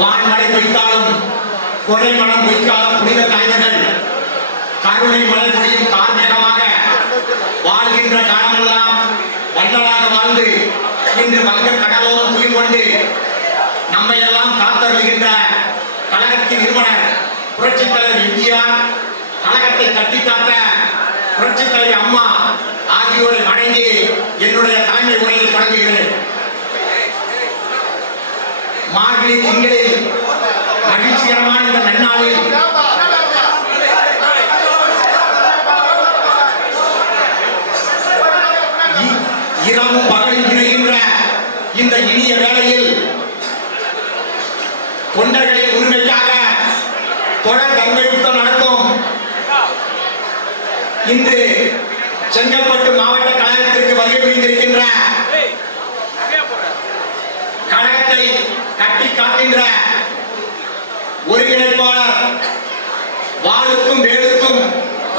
வான் வான்மழை பொய்த்தாலும் கொடை மனம் பொய்க்காலும் புனித தலைவர்கள் கருணை மழை பொழியும் கார்மேகமாக வாழ்கின்ற காலமெல்லாம் வள்ளலாக வாழ்ந்து இன்று வங்க கடலோரம் துயில் கொண்டு நம்மை எல்லாம் காத்தருகின்ற கழகத்தின் நிறுவனர் புரட்சித் தலைவர் எம்ஜிஆர் கழகத்தை கட்டி காத்த புரட்சித் தலைவர் அம்மா ஆகியோரை வணங்கி என்னுடைய தலைமை உரையை தொடங்குகிறேன். மார்கழி திங்களில் மகிழ்ச்சிகரமான இந்த நன்னாளில். இரவு பகல் இணைகின்ற இந்த இனிய வேளையில் தொண்டர்களின் உரிமைக்காக தொடர் கங்கை யுத்தம் நடத்தும். இன்று செங்கல்பட்டு மாவட்ட கழகத்திற்கு வருகை புரிந்திருக்கின்ற கழகத்தை கட்டி காட்டுகின்ற ஒருங்கிணைப்பாளர் வாழுக்கும் வேலுக்கும்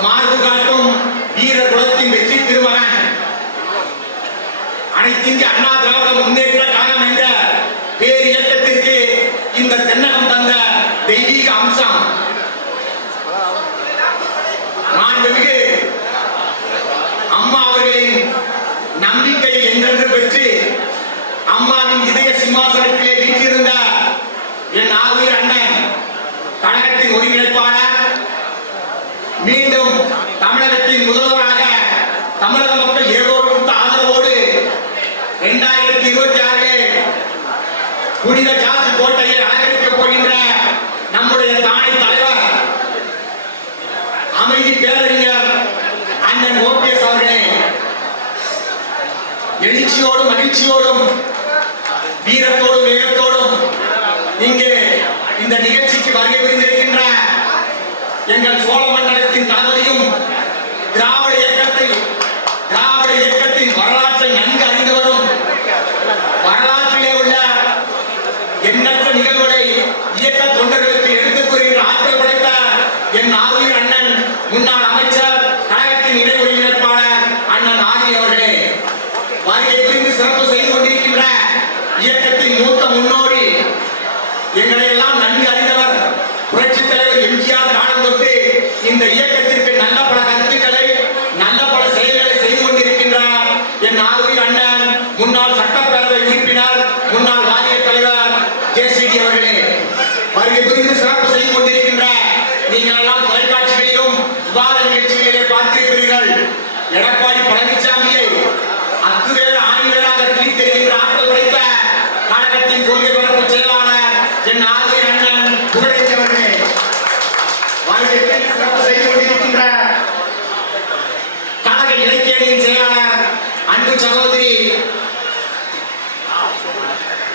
மார்பு காட்டும் வீர குலத்தின் வெற்றி திருமகன். அனைத்திந்திய அண்ணா திராவிட முன்னேற்ற காலம் என்ற பேர் இயக்கத்திற்கு இந்த தென்னகம் தந்த தெய்வீக அம்சம். புனித ஜார்ஜ் கோட்டையை அலங்கரிக்க போகின்ற நம்முடைய தானி தலைவர் அமைதி பேரறிஞர் அண்ணன் ஓபிஎஸ் அவர்களே எழுச்சியோடும் மகிழ்ச்சியோடும் வீரத்தோடும் வேகத்தோடும் இங்கே இந்த நிகழ்ச்சிக்கு வருகை புரிந்திருக்கின்ற எங்கள் சோழ மண்டலத்தின் தளபதியும் என் ஆறுயிர் அண்ணன் முன்னாள்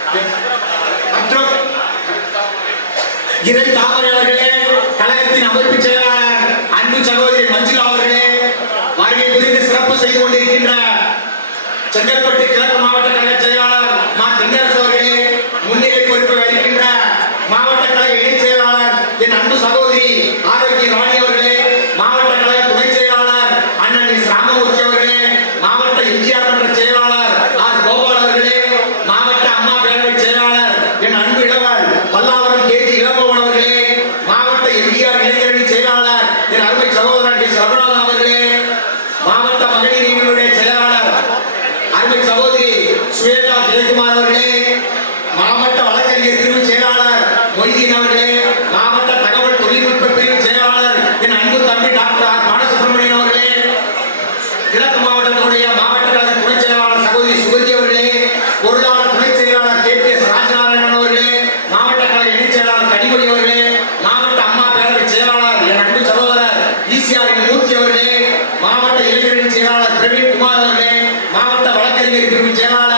மற்றும் இதை தாமரை அவர்களே கழகத்தின் அமைப்பு செயலாளர் அன்பு சகோதரி மஞ்சுளா அவர்களே வருகை புரிந்து சிறப்பு செய்து கொண்டிருக்கின்ற செங்கல்பட்டு கிழக்கு மாவட்ட கழக செயலாளர் Yeah. are குமார் அவர்களே மாவட்ட வழக்கறிஞர் பிரிவு செயலாளர்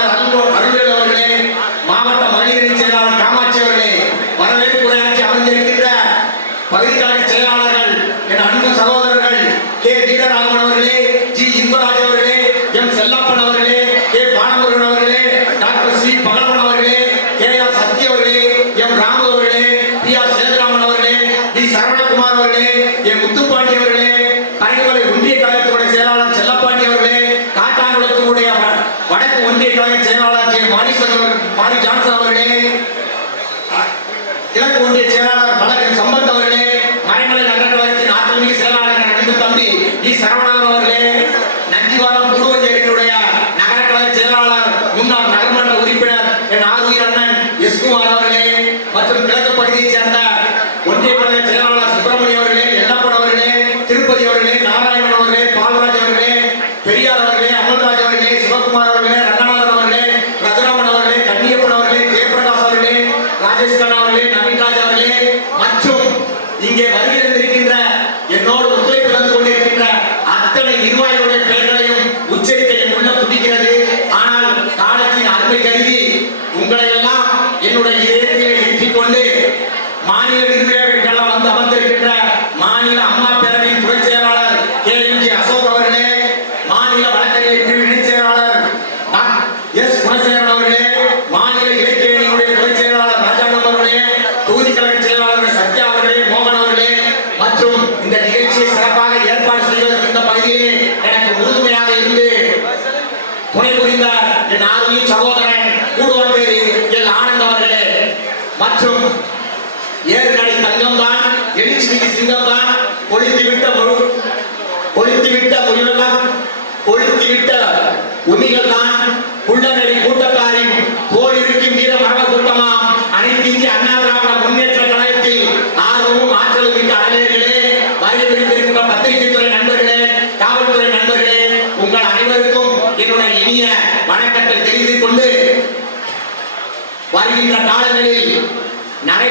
ఎలా ఉండే చేయాలి முடிந்த என் ஆதி சகோதரன் கூடுவார் என் ஆனந்தவர்களே. மற்றும்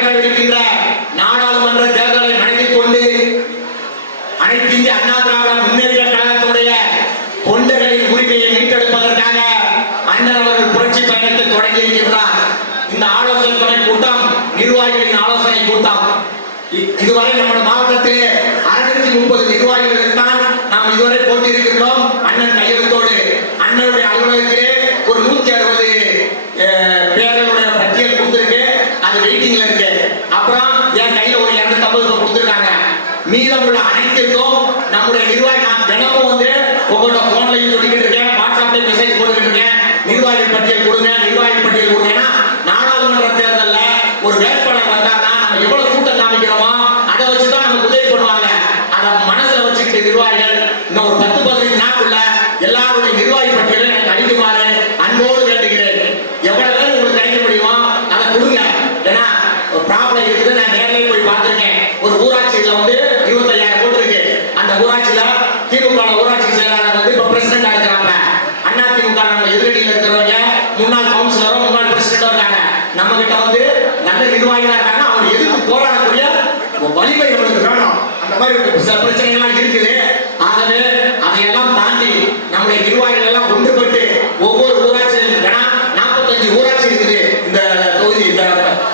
வரவிருக்கின்ற நாடாளுமன்ற தேர்தலை நடத்திக் கொண்டு அனைத்து இந்திய அண்ணா திராவிட முன்னேற்ற கழகத்துடைய தொண்டர்களின் உரிமையை மீட்டெடுப்பதற்காக அண்ணன் அவர்கள் புரட்சி பயணத்தை தொடங்கி இருக்கின்றார் இந்த ஆலோசனை துறை கூட்டம் நிர்வாகிகளின் ஆலோசனை கூட்டம். இதுவரை நம்ம மாவட்டத்திலே அறுநூத்தி முப்பது பட்டியலை அன்போடு எவ்வளவு பேர் உங்களுக்கு கிடைக்க முடியுமோ அதை கொடுங்க. ஏன்னா நான் நேரிலே போய் பார்த்துருக்கேன். ஒரு ஊராட்சியில் வந்து இருபத்தையாயிரம் கோடி இருக்கு. அந்த ஊராட்சி செயலாளர் வந்து இருக்கிறாங்க. அண்ணா திமுக நம்ம முன்னாள் கவுன்சிலரும் முன்னாள் இருக்காங்க. நம்ம கிட்ட வந்து நல்ல நிர்வாகிகளா இருக்காங்க. அவர் எதிர்த்து போராடக்கூடிய வலிமை நம்மளுக்கு வேணும். அந்த மாதிரி சில பிரச்சனைகள்லாம் இருக்குது. ஆகவே அதையெல்லாம் தாண்டி நம்முடைய நிர்வாகிகள்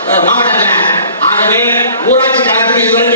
மாவட்டத்தில். ஆகவே ஊராட்சி காலத்துக்கு இதுவரை